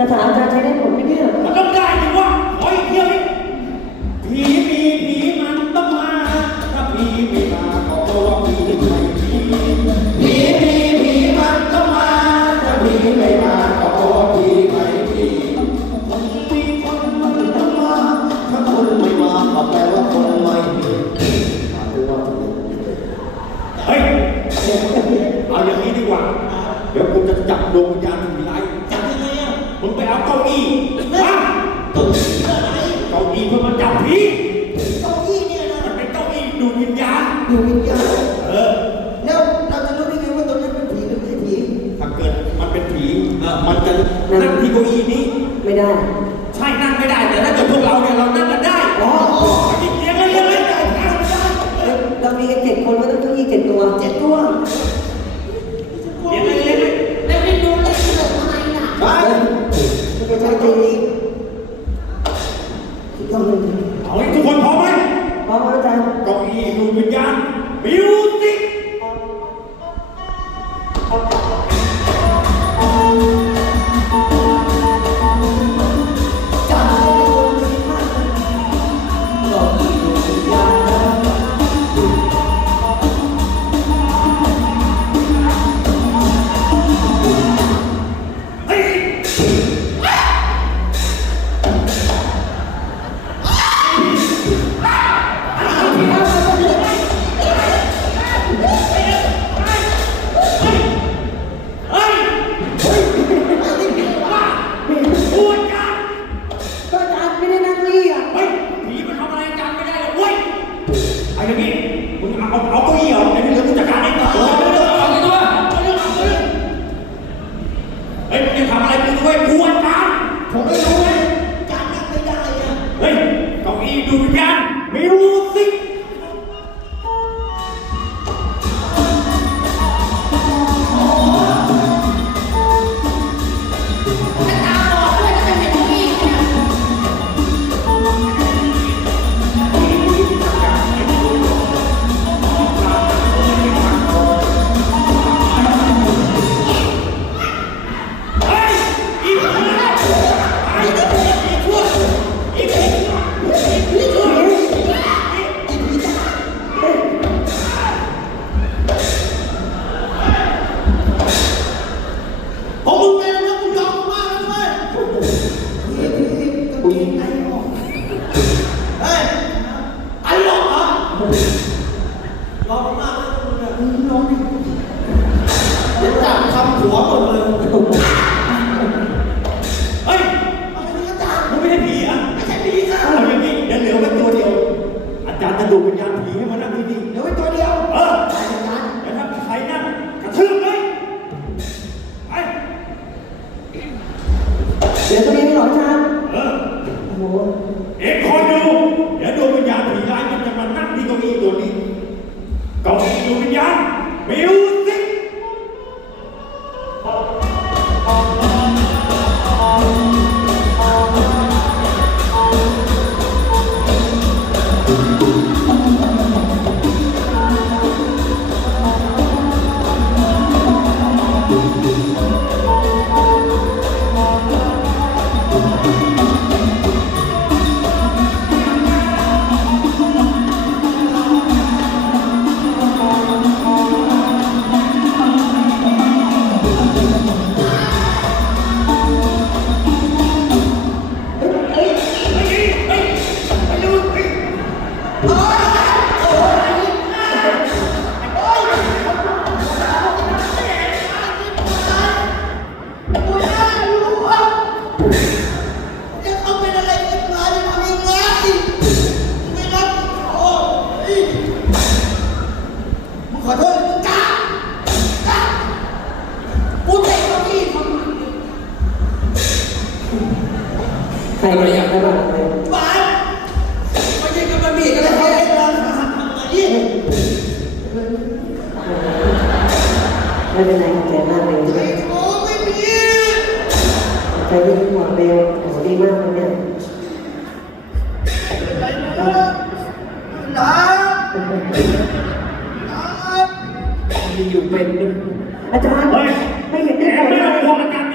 คาถาอาจารย์ใช้ได้หมดไหมเนี่ย เอาเก้าอี้มาตุ๊กเพื่ออะรเก้าอี้เพื่อมาจับผีเก้าอี้เนี่ยนะมันเป็นเก้าอี้ดูดวิญญาณดูดวิญญาณเออแล้วเราจะรู้ได้ไงว่าตัวนั้นเป็นผีหรือไม่ผีถ้าเกิดมันเป็นผีมันจะนั่งที่เก้าอี้นี้ไม่ได้ ใช่นั่งไม่ได้แต่ถ้าเกิดพวกเราเนี่ยเรานั่งกันได้อ๋อ Aí alguém ร้องมากเลยร้องดิจับคำหัวหมดเลย ใครมาอยากได้บ้างบาสไม่ใช่กำลังบีกันเลยให้ให้เราทำทำไมนี่ไม่เป็นไรแกหน้ากเลยจ้ะโอ้ไม่มีใจเย็นหมดเร็วโอ้ดีมากเลยเนี่ยน้าน้ามีอยู่เป็นอาจารย์ไม่เห็นได้ไง